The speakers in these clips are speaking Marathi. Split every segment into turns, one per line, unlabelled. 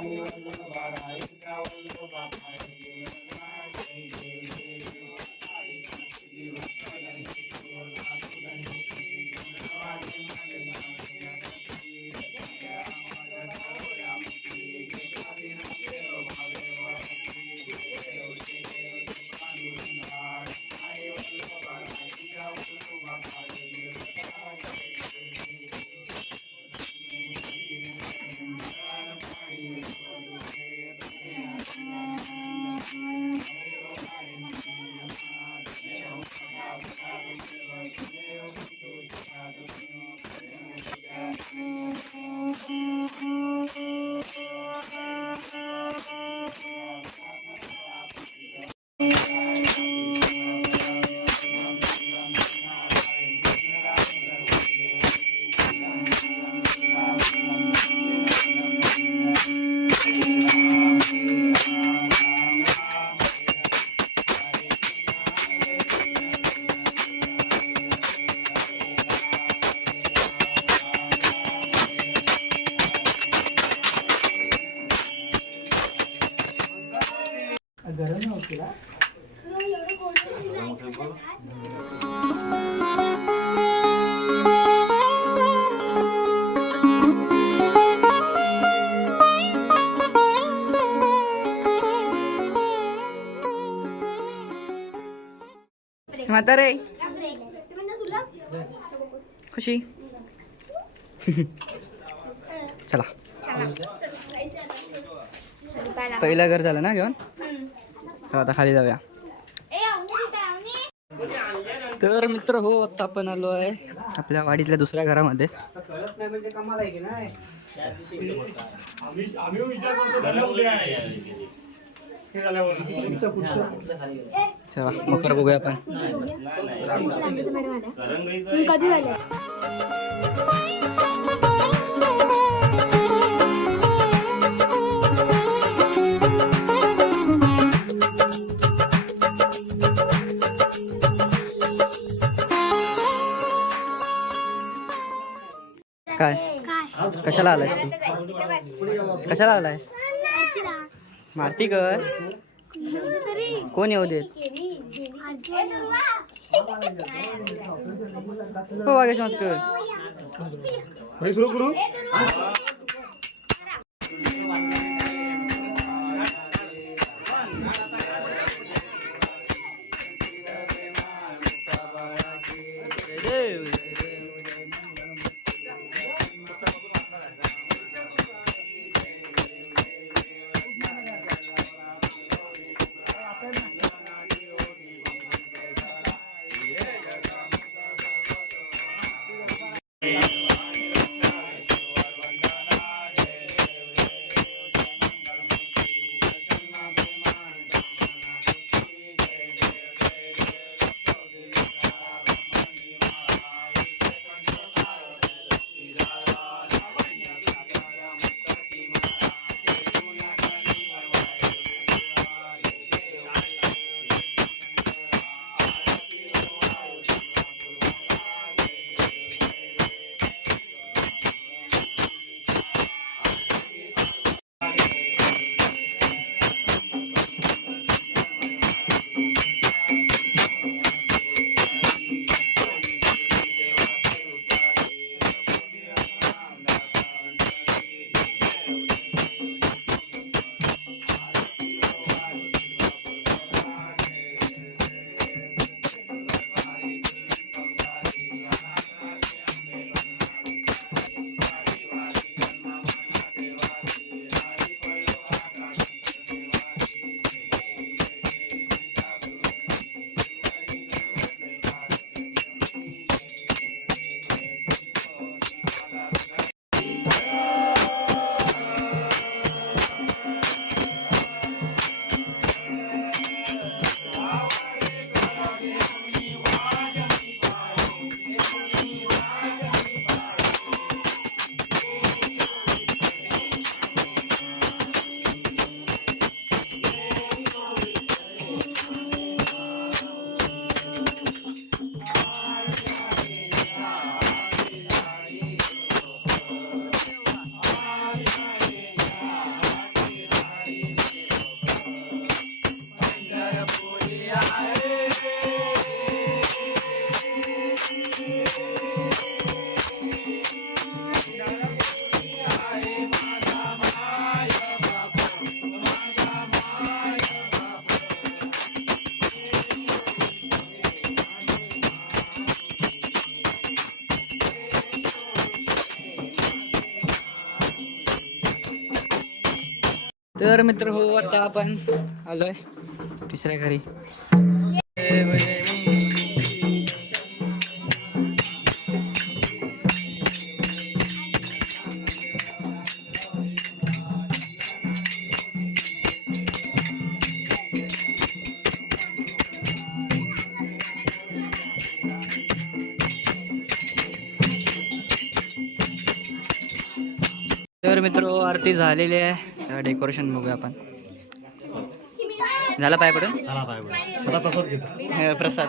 Thank you. गरम होती म्हातारे खुशी चला पहिलं घर झालं ना घेऊन तर आता खाली जाऊया तर मित्र हो आता आपण आलो आहे. आपल्या वाडीतल्या दुसऱ्या घरामध्ये. चला मकर बघूया आपण.
कधी झालं?
कशाला आलायस तू? कशाला आलायस? मारती कर कोण येऊ देत? हो वागेश मास्कर तर मित्र हो आता आपण आलोय तिसऱ्या घरी. तर मित्र आरती झालेली आहे. डेकोरेशन बघूया आपण. झाला पाय पडून?
आला पाय. सदा प्रसाद घेतो.
हे प्रसाद.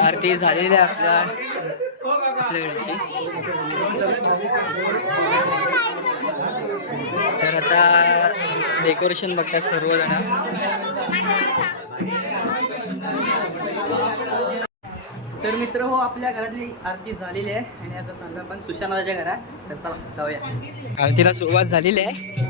आरती झालेली आहे आपल्या आपल्या वेळेची तर आता डेकोरेशन बघतात सर्वजण. तर मित्र हो आपल्या घरातली आरती झालेली आहे. आणि आता चाललं आपण सुशांताच्या घरात. तर चला जाऊया. आरतीला सुरुवात झालेली आहे.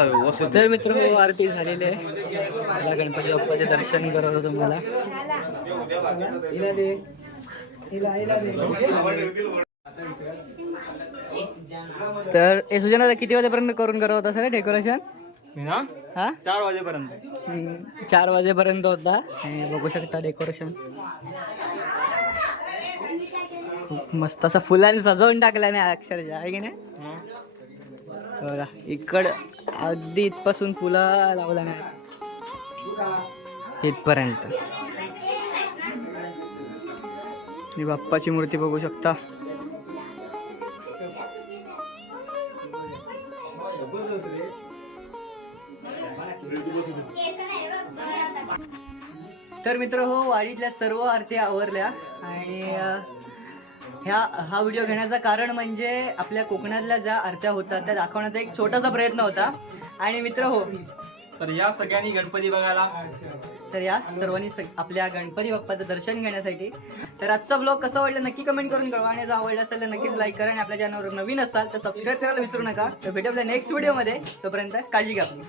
कसा व्यवस्थित
तर मित्र आरती झालेली आहे. चला गणपती बाप्पाचे दर्शन करत होतो मला. तर हे सुजना किती वाजेपर्यंत करून करत होता सर डेकोरेशन हा?
चार वाजेपर्यंत.
हम्म, चार वाजेपर्यंत होता. बघू शकता डेकोरेशन खूप मस्त असं फुलांनी सजवून टाकलं नाही अक्षरशः आहे की नाही? बघा इकड अगदी इथपासून फुलं लावला नाही. इथपर्यंत. ही बाप्पाची मूर्ती बघू शकता. तर मित्र हो वाडीतल्या सर्व आरती आवरल्या आणि ह्या हा व्हिडिओ घेण्याचं कारण म्हणजे आपल्या कोकणातल्या ज्या आरत्या होतात त्या दाखवण्याचा एक छोटासा प्रयत्न होता. आणि मित्र हो.
तर या सगळ्यांनी गणपती बघायला.
तर या सर्वांनी सग- आपल्या गणपती बाप्पाचं दर्शन घेण्यासाठी. तर आजचा ब्लॉग कसा वाटला नक्की कमेंट करून कळवा. आणि जर आवडला असेल तर नक्कीच लाईक करा. आणि आपल्या चॅनलवर नवीन असाल तर सबस्क्राईब करायला विसरू नका. तर भेटू आपल्या नेक्स्ट व्हिडिओमध्ये तोपर्यंत काळजी घ्या आपली